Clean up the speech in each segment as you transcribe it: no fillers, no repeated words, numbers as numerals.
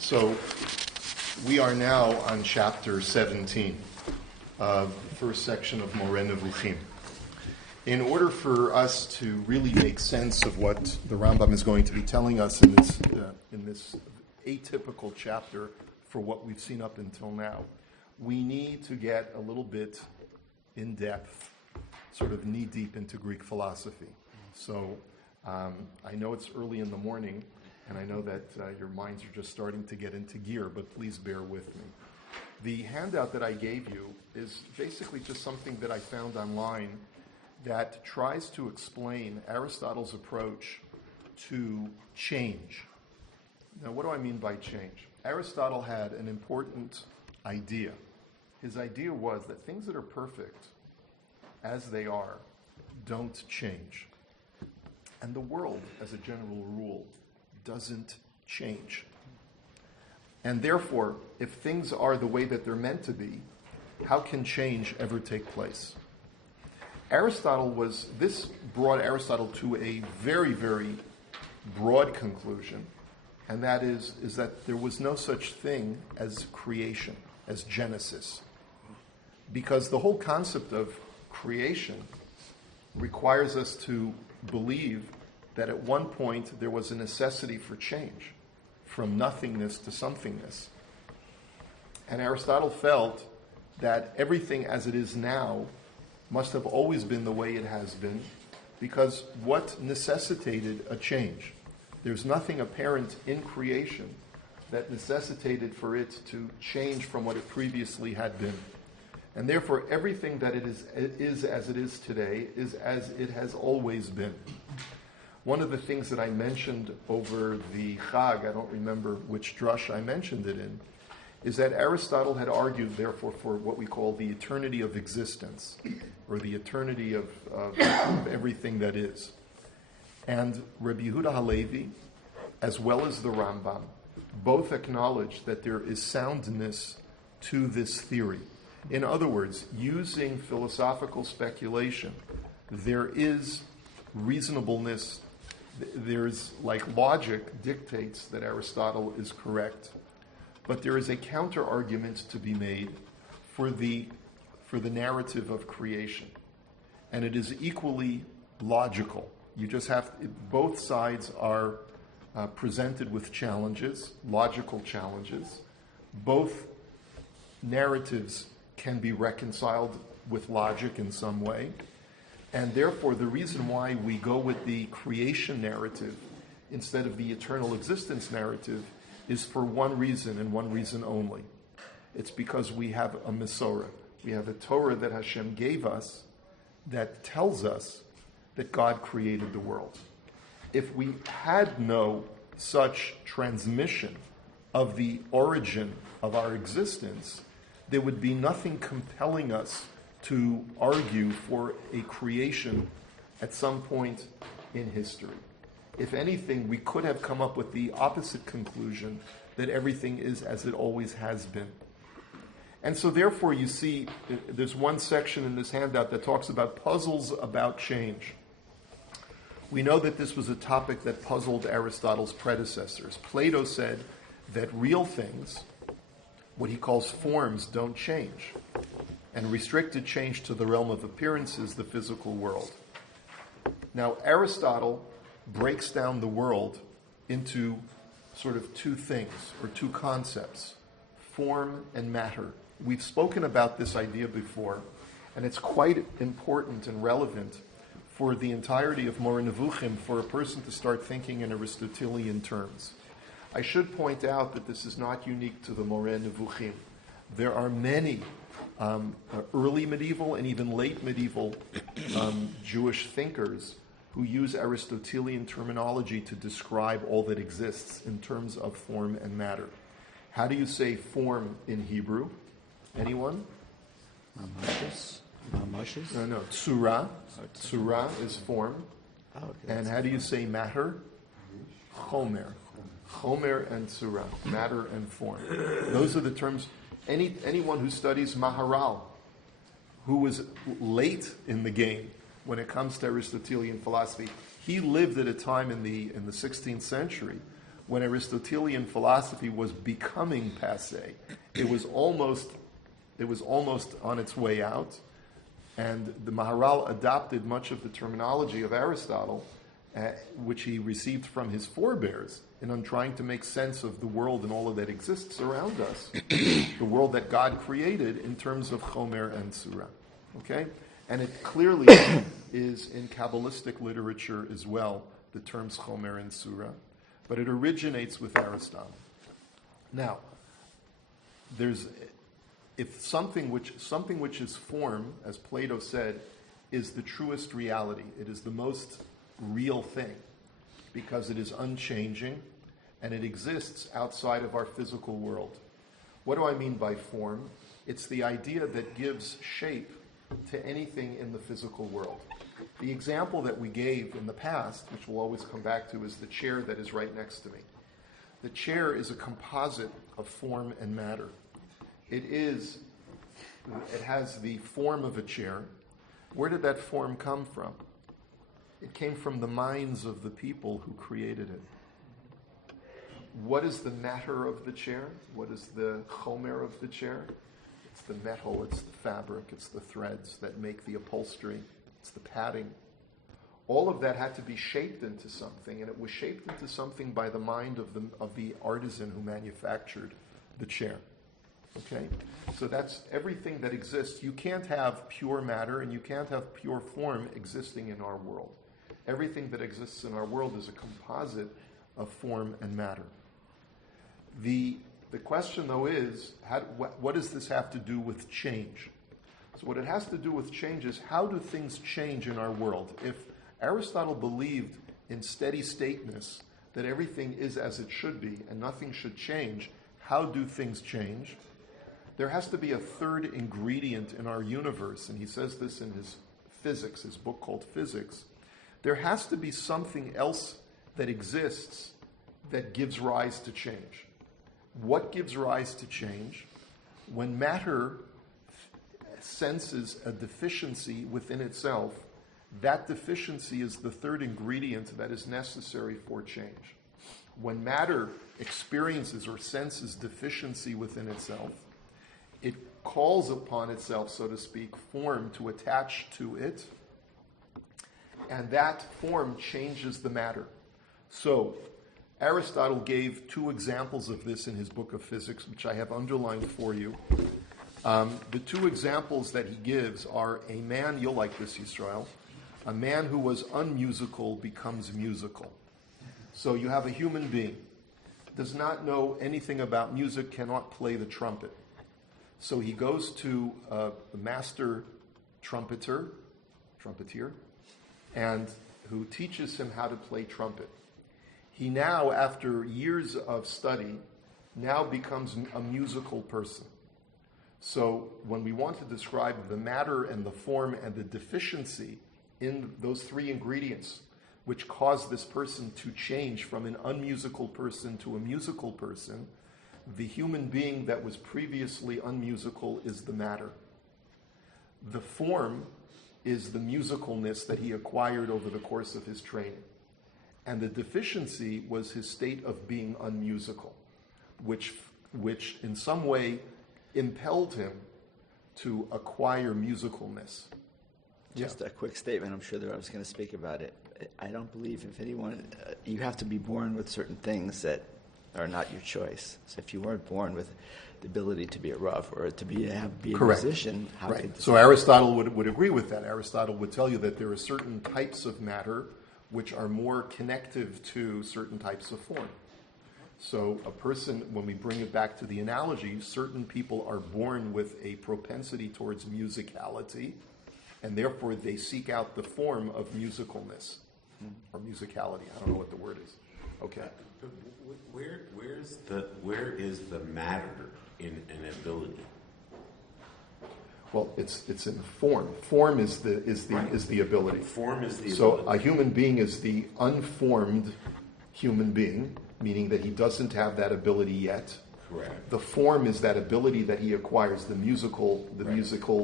So we are now on chapter 17 of the first section of Moreh Nevukhim. In order for us to really make sense of what the Rambam is going to be telling us in this atypical chapter for what we've seen up until now, we need to get a little bit in depth, sort of knee-deep into Greek philosophy. So I know it's early in the morning, and I know that your minds are just starting to get into gear, but please bear with me. The handout that I gave you is basically just something that I found online that tries to explain Aristotle's approach to change. Now, what do I mean by change? Aristotle had an important idea. His idea was that things that are perfect as they are don't change. And the world, as a general rule, doesn't change. And therefore, if things are the way that they're meant to be, how can change ever take place? This brought Aristotle to a very, very broad conclusion, and that is that there was no such thing as creation, as Genesis. Because the whole concept of creation requires us to believe that at one point there was a necessity for change, from nothingness to somethingness. And Aristotle felt that everything as it is now must have always been the way it has been, because what necessitated a change? There's nothing apparent in creation that necessitated for it to change from what it previously had been. And therefore, everything that it is as it is today is as it has always been. One of the things that I mentioned over the Chag, I don't remember which drush I mentioned it in, is that Aristotle had argued, therefore, for what we call the eternity of existence, or the eternity of everything that is. And Rabbi Yehuda Halevi, as well as the Rambam, both acknowledge that there is soundness to this theory. In other words, using philosophical speculation, there is reasonableness. There's logic dictates that Aristotle is correct, but there is a counter argument to be made for the narrative of creation, and it is equally logical. You just have both sides are presented with challenges, logical challenges. Both narratives can be reconciled with logic in some way. And therefore, the reason why we go with the creation narrative instead of the eternal existence narrative is for one reason and one reason only. It's because we have a Mesorah. We have a Torah that Hashem gave us that tells us that God created the world. If we had no such transmission of the origin of our existence, there would be nothing compelling us to argue for a creation at some point in history. If anything, we could have come up with the opposite conclusion, that everything is as it always has been. And so therefore, you see, there's one section in this handout that talks about puzzles about change. We know that this was a topic that puzzled Aristotle's predecessors. Plato said that real things, what he calls forms, don't change, and restricted change to the realm of appearances, the physical world. Now, Aristotle breaks down the world into sort of two things, or two concepts, form and matter. We've spoken about this idea before, and it's quite important and relevant for the entirety of Moreh Nevukhim for a person to start thinking in Aristotelian terms. I should point out that this is not unique to the Moreh Nevukhim. There are many early medieval and even late medieval Jewish thinkers who use Aristotelian terminology to describe all that exists in terms of form and matter. How do you say form in Hebrew? Anyone? No. Tzura. Tzura is form. Okay. And how do you say matter? Chomer. Chomer and tzura. Matter and form. Those are the terms. Anyone who studies Maharal, who was late in the game when it comes to Aristotelian philosophy, he lived at a time in the 16th century when Aristotelian philosophy was becoming passé. It was almost on its way out, and the Maharal adopted much of the terminology of Aristotle, which he received from his forebears, in trying to make sense of the world and all of that exists around us, the world that God created in terms of Chomer and Surah. Okay? And it clearly is in Kabbalistic literature as well, the terms Chomer and Surah. But it originates with Aristotle. Now, if something which is form, as Plato said, is the truest reality, it is the most real thing, because it is unchanging and it exists outside of our physical world. What do I mean by form? It's the idea that gives shape to anything in the physical world. The example that we gave in the past, which we'll always come back to, is the chair that is right next to me. The chair is a composite of form and matter. It has the form of a chair. Where did that form come from? It came from the minds of the people who created it. What is the matter of the chair? What is the chomer of the chair? It's the metal, it's the fabric, it's the threads that make the upholstery, it's the padding. All of that had to be shaped into something, and it was shaped into something by the mind of the artisan who manufactured the chair. Okay? So that's everything that exists. You can't have pure matter and you can't have pure form existing in our world. Everything that exists in our world is a composite of form and matter. The question, though, is, what does this have to do with change? So what it has to do with change is, how do things change in our world? If Aristotle believed in steady stateness, that everything is as it should be and nothing should change, how do things change? There has to be a third ingredient in our universe, and he says this in his Physics, his book called Physics. There has to be something else that exists that gives rise to change. What gives rise to change? When matter senses a deficiency within itself, that deficiency is the third ingredient that is necessary for change. When matter experiences or senses deficiency within itself, it calls upon itself, so to speak, form to attach to it, and that form changes the matter. So, Aristotle gave two examples of this in his book of Physics, which I have underlined for you. The two examples that he gives are a man, you'll like this, Yisrael, a man who was unmusical becomes musical. So you have a human being, does not know anything about music, cannot play the trumpet. So he goes to a master trumpeter, and who teaches him how to play trumpet. He now, after years of study, now becomes a musical person. So when we want to describe the matter and the form and the deficiency in those three ingredients which cause this person to change from an unmusical person to a musical person, the human being that was previously unmusical is the matter. The form is the musicalness that he acquired over the course of his training. And the deficiency was his state of being unmusical, which in some way impelled him to acquire musicalness. Just a quick statement. I'm sure that I was going to speak about it. I don't believe if anyone, you have to be born with certain things that are not your choice. So if you weren't born with the ability to be a Rav or to be a musician, how could this So Aristotle would agree with that. Aristotle would tell you that there are certain types of matter which are more connective to certain types of form. So a person, when we bring it back to the analogy, certain people are born with a propensity towards musicality, and therefore they seek out the form of musicalness or musicality. I don't know what the word is. Okay. But where is the matter in an ability? Well, it's in the form. Form is the ability. Form is the ability. So a human being is the unformed human being, meaning that he doesn't have that ability yet. Correct. The form is that ability that he acquires, the musical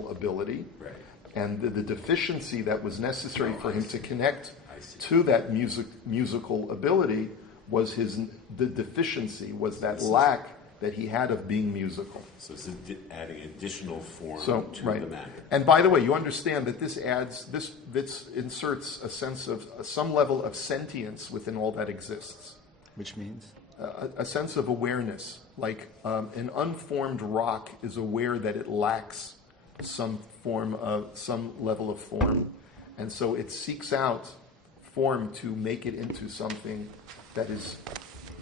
ability. Right. And the deficiency that was necessary for him to connect to that musical ability was the deficiency, was that lack that he had of being musical. So it's adding additional form to right. the matter. And by the way, you understand that this inserts a sense of some level of sentience within all that exists. Which means? A sense of awareness. Like an unformed rock is aware that it lacks some level of form. And so it seeks out form to make it into something that is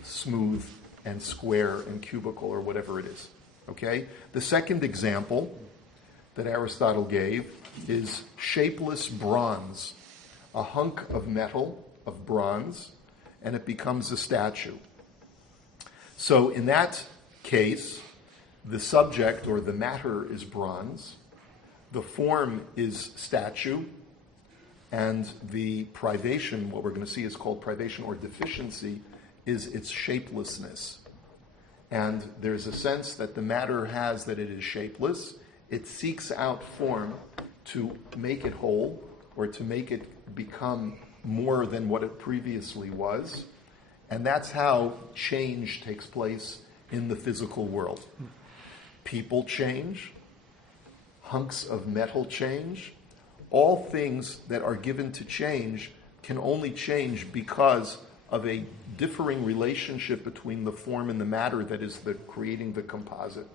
smooth and square and cubical or whatever it is. Okay? The second example that Aristotle gave is shapeless bronze, a hunk of metal, of bronze, and it becomes a statue. So in that case, the subject or the matter is bronze, the form is statue, and the privation, what we're going to see is called privation or deficiency, is its shapelessness. And there's a sense that the matter has that it is shapeless. It seeks out form to make it whole or to make it become more than what it previously was. And that's how change takes place in the physical world. People change, hunks of metal change. All things that are given to change can only change because of a differing relationship between the form and the matter that is creating the composite.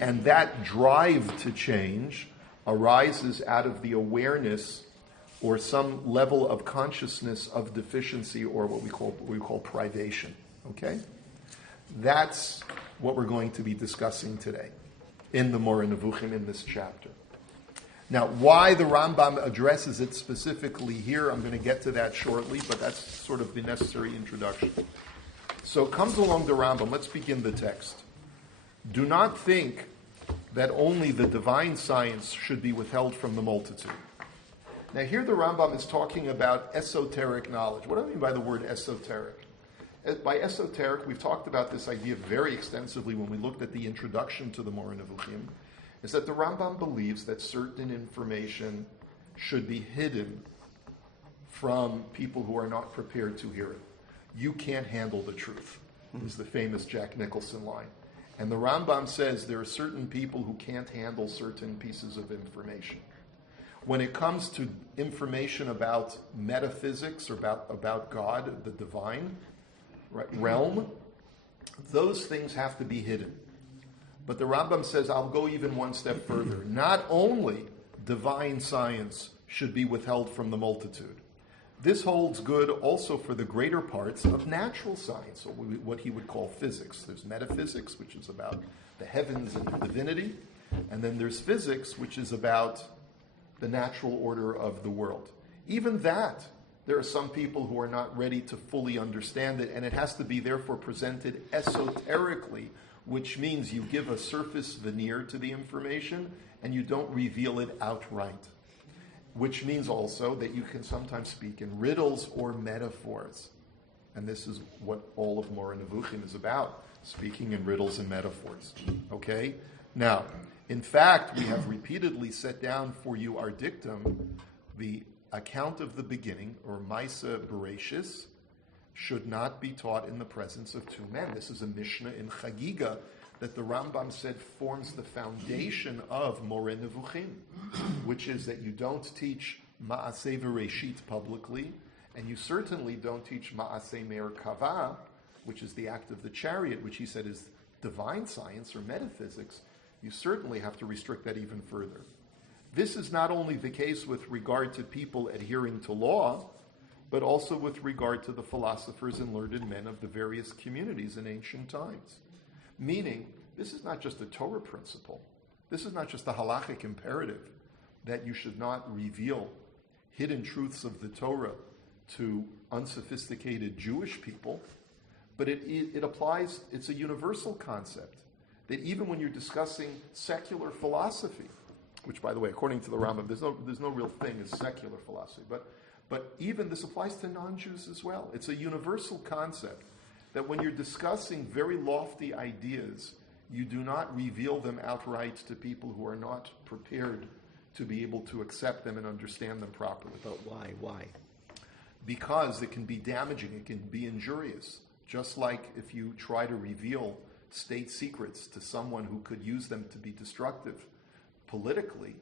And that drive to change arises out of the awareness or some level of consciousness of deficiency or what we call privation. Okay? That's what we're going to be discussing today in the Moreh Nevukhim in this chapter. Now, why the Rambam addresses it specifically here, I'm going to get to that shortly, but that's sort of the necessary introduction. So it comes along the Rambam. Let's begin the text. Do not think that only the divine science should be withheld from the multitude. Now, here the Rambam is talking about esoteric knowledge. What do I mean by the word esoteric? By esoteric, we've talked about this idea very extensively when we looked at the introduction to the Moreh Nevukhim, is that the Rambam believes that certain information should be hidden from people who are not prepared to hear it. You can't handle the truth, is the famous Jack Nicholson line. And the Rambam says there are certain people who can't handle certain pieces of information. When it comes to information about metaphysics or about God, the divine realm, those things have to be hidden. But the Rambam says, I'll go even one step further. Not only divine science should be withheld from the multitude. This holds good also for the greater parts of natural science, or what he would call physics. There's metaphysics, which is about the heavens and divinity. And then there's physics, which is about the natural order of the world. Even that, there are some people who are not ready to fully understand it, and it has to be therefore presented esoterically, which means you give a surface veneer to the information and you don't reveal it outright. Which means also that you can sometimes speak in riddles or metaphors. And this is what all of Moreh Nevukhim is about, speaking in riddles and metaphors. Okay? Now, in fact, we have repeatedly set down for you our dictum, the account of the beginning, or Maisa Bereshis, should not be taught in the presence of two men. This is a Mishnah in Chagiga that the Rambam said forms the foundation of Moreh Nevukhim, which is that you don't teach Ma'aseh Bereshit publicly, and you certainly don't teach Ma'aseh Merkava, which is the act of the chariot, which he said is divine science or metaphysics. You certainly have to restrict that even further. This is not only the case with regard to people adhering to law, but also with regard to the philosophers and learned men of the various communities in ancient times. Meaning, this is not just a Torah principle. This is not just a halachic imperative that you should not reveal hidden truths of the Torah to unsophisticated Jewish people, but it applies, it's a universal concept, that even when you're discussing secular philosophy, which, by the way, according to the Rambam, there's no real thing as secular philosophy, but even this applies to non-Jews as well. It's a universal concept that when you're discussing very lofty ideas, you do not reveal them outright to people who are not prepared to be able to accept them and understand them properly. But why? Why? because it can be damaging, it can be injurious. Just like if you try to reveal state secrets to someone who could use them to be destructive politically,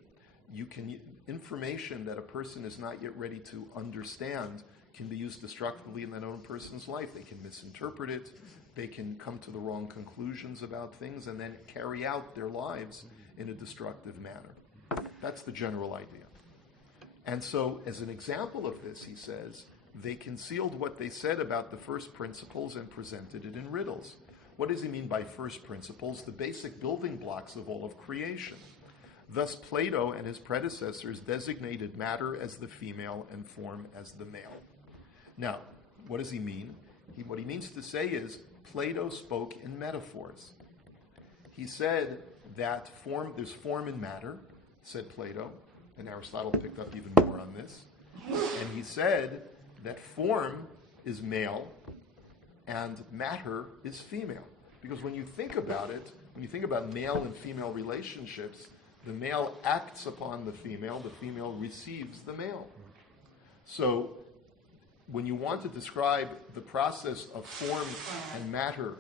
information that a person is not yet ready to understand can be used destructively in that own person's life. They can misinterpret it, they can come to the wrong conclusions about things, and then carry out their lives in a destructive manner. That's the general idea. And so, as an example of this, he says, they concealed what they said about the first principles and presented it in riddles. What does he mean by first principles? The basic building blocks of all of creation. Thus, Plato and his predecessors designated matter as the female and form as the male. Now, what does he mean? What he means to say is, Plato spoke in metaphors. He said that there's form in matter, said Plato, and Aristotle picked up even more on this. And he said that form is male and matter is female. Because when you think about it, when you think about male and female relationships, the male acts upon the female receives the male. So when you want to describe the process of form and matter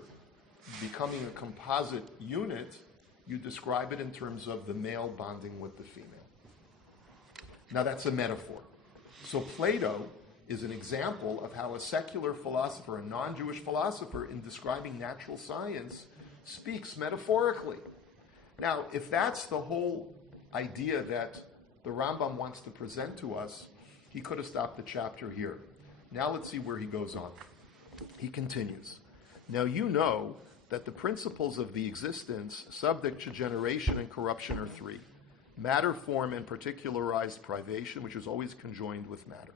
becoming a composite unit, you describe it in terms of the male bonding with the female. Now that's a metaphor. So Plato is an example of how a secular philosopher, a non-Jewish philosopher, in describing natural science, speaks metaphorically. Now, if that's the whole idea that the Rambam wants to present to us, he could have stopped the chapter here. Now let's see where he goes on. He continues. Now you know that the principles of the existence subject to generation and corruption are three. Matter, form, and particularized privation, which is always conjoined with matter.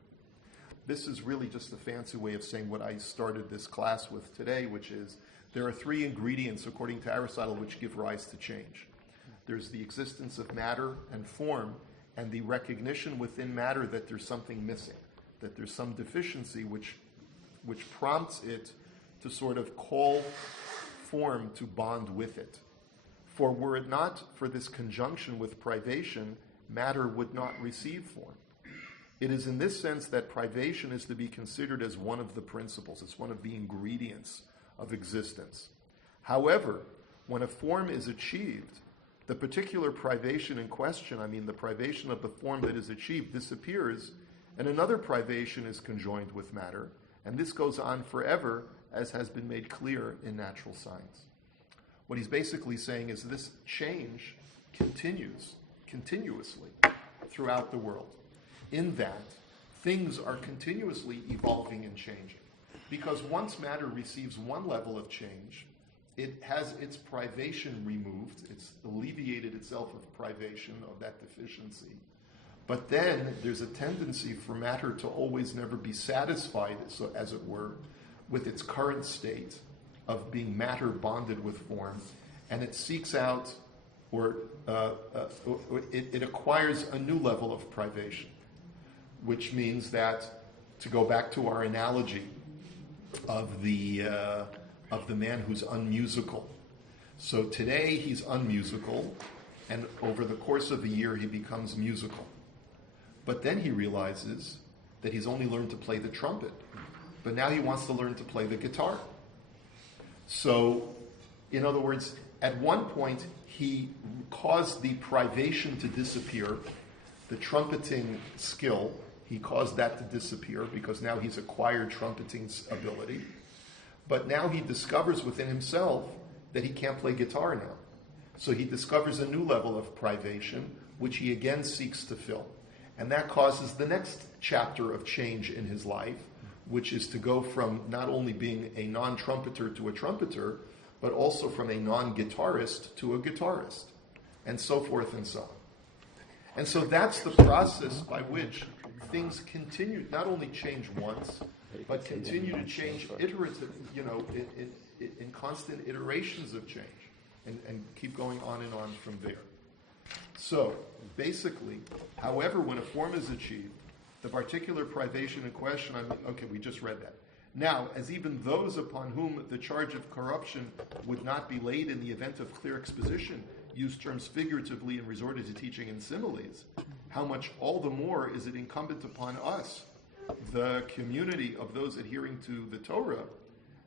This is really just a fancy way of saying what I started this class with today, which is there are three ingredients, according to Aristotle, which give rise to change. There's the existence of matter and form, and the recognition within matter that there's something missing, that there's some deficiency which prompts it to sort of call form to bond with it. For were it not for this conjunction with privation, matter would not receive form. It is in this sense that privation is to be considered as one of the principles. It's one of the ingredients of existence. However, when a form is achieved, the particular privation in question, the privation of the form that is achieved, disappears, and another privation is conjoined with matter, and this goes on forever, as has been made clear in natural science. What he's basically saying is this change continues continuously throughout the world, in that things are continuously evolving and changing. Because once matter receives one level of change, it has its privation removed, it's alleviated itself of privation, of that deficiency. But then there's a tendency for matter to always never be satisfied, so as it were, with its current state of being matter bonded with form, and it seeks out, it acquires a new level of privation, which means that, to go back to our analogy of the man who's unmusical. So today he's unmusical, and over the course of a year he becomes musical. But then he realizes that he's only learned to play the trumpet, but now he wants to learn to play the guitar. So, in other words, at one point he caused the privation to disappear, the trumpeting skill, he caused that to disappear because now he's acquired trumpeting ability. But now he discovers within himself that he can't play guitar now. So he discovers a new level of privation, which he again seeks to fill. And that causes the next chapter of change in his life, which is to go from not only being a non-trumpeter to a trumpeter, but also from a non-guitarist to a guitarist, and so forth and so on. And so that's the process by which things continue, not only change once, but continue to change in constant iterations of change, and keep going on and on from there. So, basically, however, when a form is achieved, the particular privation in question, we just read that. Now, as even those upon whom the charge of corruption would not be laid in the event of clear exposition use terms figuratively and resorted to teaching in similes, how much all the more is it incumbent upon us the community of those adhering to the Torah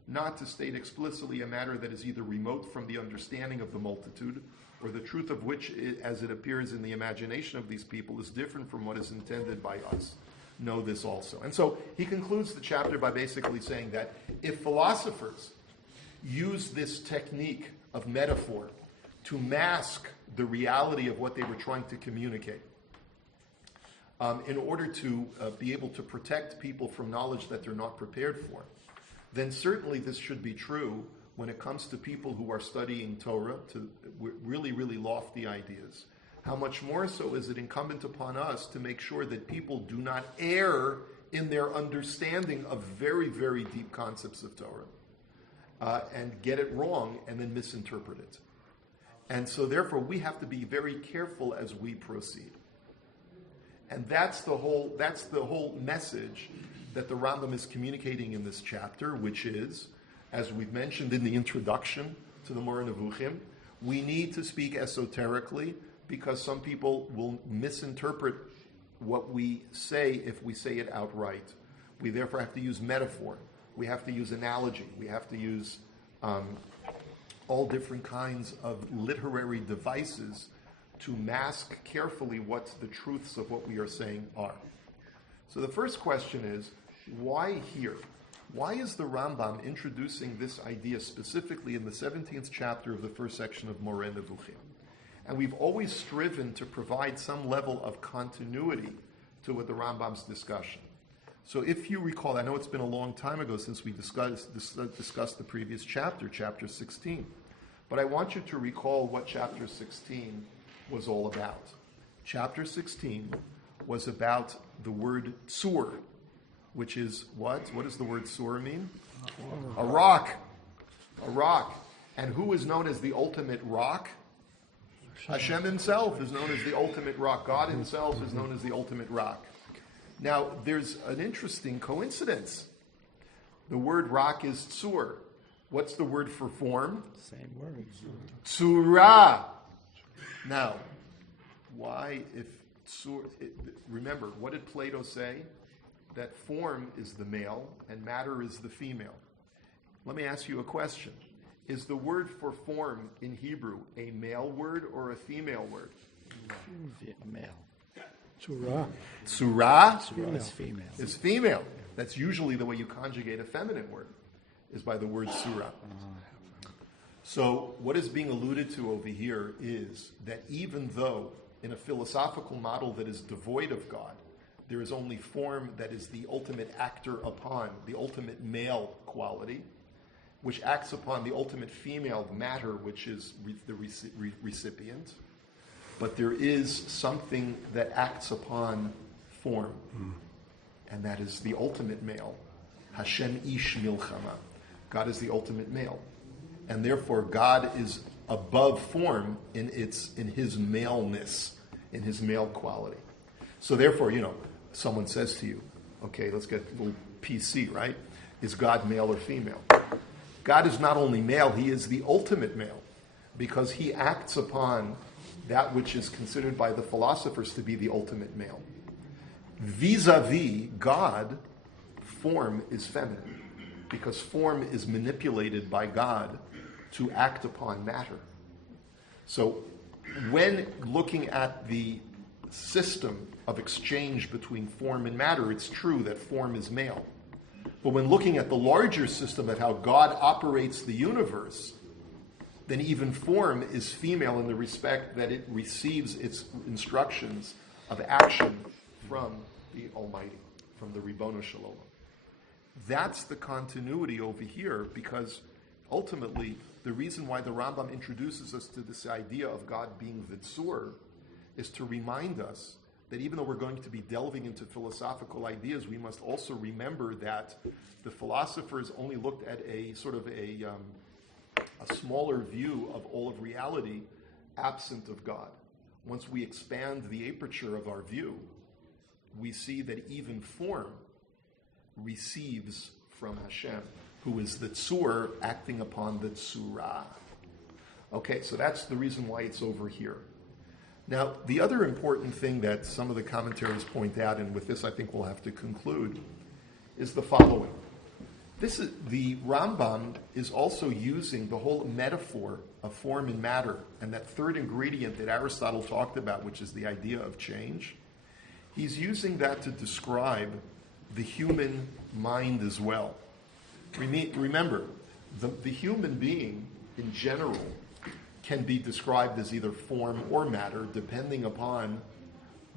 not to state explicitly a matter that is either remote from the understanding of the multitude, or the truth of which, as it appears in the imagination of these people, is different from what is intended by us. Know this also. And so he concludes the chapter by basically saying that if philosophers use this technique of metaphor to mask the reality of what they were trying to communicate, in order to be able to protect people from knowledge that they're not prepared for, then certainly this should be true when it comes to people who are studying Torah, to really, really lofty ideas. How much more so is it incumbent upon us to make sure that people do not err in their understanding of very, very deep concepts of Torah, and get it wrong and then misinterpret it. And so therefore we have to be very careful as we proceed. And that's the whole message that the Rambam is communicating in this chapter, which is, as we've mentioned in the introduction to the Moreh Nevukhim, we need to speak esoterically because some people will misinterpret what we say if we say it outright. We therefore have to use metaphor. We have to use analogy. We have to use all different kinds of literary devices to mask carefully what the truths of what we are saying are. So the first question is, why here? Why is the Rambam introducing this idea specifically in the 17th chapter of the first section of Moreh Nevukhim? And we've always striven to provide some level of continuity to what the Rambam's discussion. So if you recall, I know it's been a long time ago since we discussed the previous chapter, chapter 16, but I want you to recall what chapter 16 was all about. Chapter 16 was about the word tsur, which is what? What does the word tsur mean? A rock. A rock. And who is known as the ultimate rock? Hashem himself is known as the ultimate rock. God himself is known as the ultimate rock. Now, there's an interesting coincidence. The word rock is tsur. What's the word for form? Same word. Tsura. Now, why if tsur... Remember, what did Plato say? That form is the male and matter is the female. Let me ask you a question. Is the word for form in Hebrew a male word or a female word? Male. Surah. Tsura Is female. is female. That's usually the way you conjugate a feminine word, is by the word surah. So what is being alluded to over here is that even though in a philosophical model that is devoid of God, there is only form that is the ultimate actor upon the ultimate male quality, which acts upon the ultimate female matter, which is the recipient. But there is something that acts upon form, and that is the ultimate male. Hashem ish milchama. God is the ultimate male. And therefore God is above form in his maleness, in his male quality. So therefore, someone says to you, okay, let's get a little PC, right? Is God male or female? God is not only male, he is the ultimate male, because he acts upon that which is considered by the philosophers to be the ultimate male. Vis-a-vis God, form is feminine, because form is manipulated by God to act upon matter. So when looking at the system of exchange between form and matter, it's true that form is male. But when looking at the larger system of how God operates the universe, then even form is female in the respect that it receives its instructions of action from the Almighty, from the Ribono Shel Olam. That's the continuity over here, because ultimately the reason why the Rambam introduces us to this idea of God being the Tzur is to remind us that even though we're going to be delving into philosophical ideas, we must also remember that the philosophers only looked at a sort of a smaller view of all of reality absent of God. Once we expand the aperture of our view, we see that even form receives from Hashem, who is the Tzur acting upon the Tzura. Okay, so that's the reason why it's over here. Now, the other important thing that some of the commentaries point out, and with this I think we'll have to conclude, is the following. The Rambam is also using the whole metaphor of form and matter, and that third ingredient that Aristotle talked about, which is the idea of change. He's using that to describe the human mind as well. Remember, the human being in general can be described as either form or matter depending upon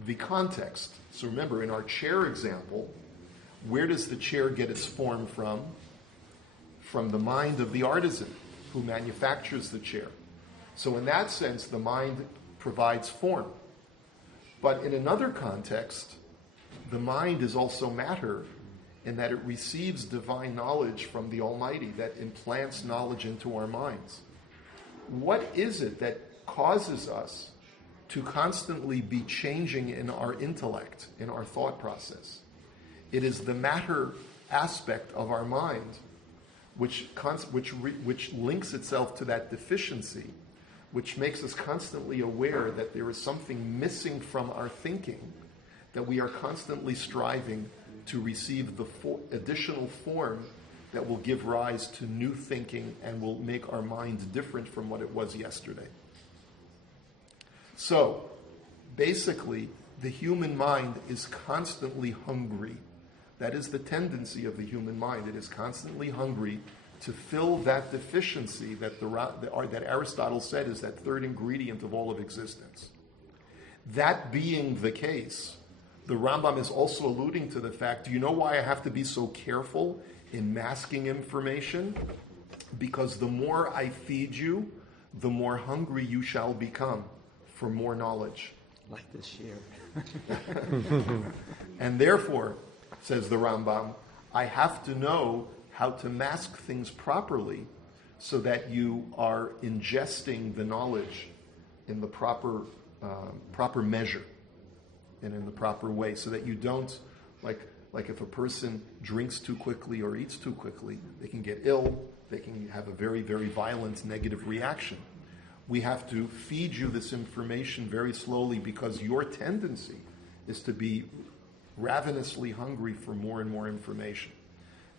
the context. So remember, in our chair example, where does the chair get its form from? From the mind of the artisan who manufactures the chair. So in that sense, the mind provides form. But in another context, the mind is also matter in that it receives divine knowledge from the Almighty that implants knowledge into our minds. What is it that causes us to constantly be changing in our intellect, in our thought process? It is the matter aspect of our mind which links itself to that deficiency, which makes us constantly aware that there is something missing from our thinking, that we are constantly striving to receive the additional form that will give rise to new thinking and will make our mind different from what it was yesterday. So, basically, the human mind is constantly hungry. That is the tendency of the human mind. It is constantly hungry to fill that deficiency that Aristotle said is that third ingredient of all of existence. That being the case, the Rambam is also alluding to the fact, do you know why I have to be so careful in masking information? Because the more I feed you, the more hungry you shall become for more knowledge. Like this year. And therefore, says the Rambam, I have to know how to mask things properly so that you are ingesting the knowledge in the proper measure and in the proper way, so that you don't, like if a person drinks too quickly or eats too quickly, they can get ill, they can have a very, very violent negative reaction. We have to feed you this information very slowly because your tendency is to be ravenously hungry for more and more information.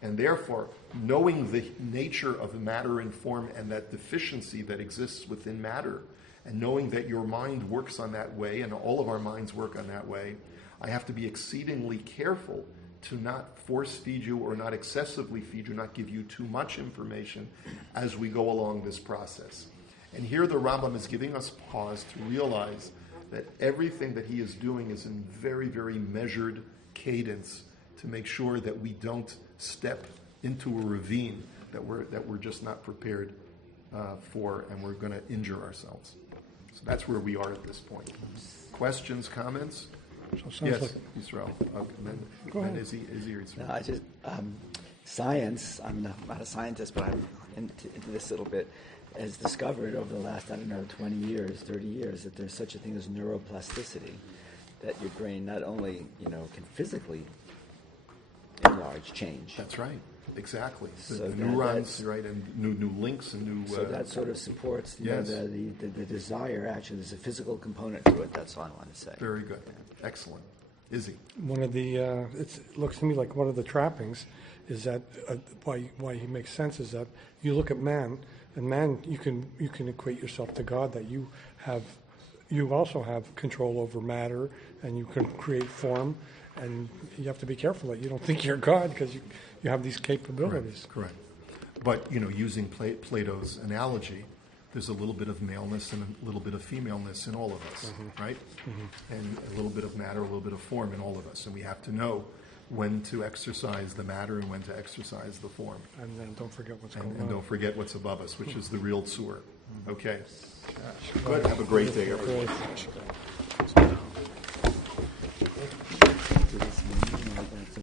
And therefore, knowing the nature of matter and form and that deficiency that exists within matter, and knowing that your mind works on that way, and all of our minds work on that way, I have to be exceedingly careful to not force feed you or not excessively feed you, not give you too much information as we go along this process. And here the Rambam is giving us pause to realize that everything that he is doing is in very, very measured cadence to make sure that we don't step into a ravine that we're just not prepared for, and we're going to injure ourselves. So that's where we are at this point. Questions, comments? So Yes, like Israel. Go ahead. Izzy or Israel. No, I just science. I'm not a scientist, but I'm into this a little bit. Has discovered over the last 20 years, 30 years, that there's such a thing as neuroplasticity, that your brain not only can physically enlarge, change. That's right. Exactly. So the neurons, right, and new links and new. So that sort of supports yes. the desire. Actually, there's a physical component to it. That's all I want to say. Very good. Excellent. Izzy. one of the it looks to me like one of the trappings is that why he makes sense is that you look at man, and man you can equate yourself to God, that you also have control over matter and you can create form, and you have to be careful that you don't think you're God because you have these capabilities. Correct. But using Plato's analogy, there's a little bit of maleness and a little bit of femaleness in all of us, right? Mm-hmm. And a little bit of matter, a little bit of form in all of us, and we have to know when to exercise the matter and when to exercise the form. And then don't forget what's going And on. don't forget what's above us, which is the real tzur. Okay. Good. Have a great day, everyone. Great.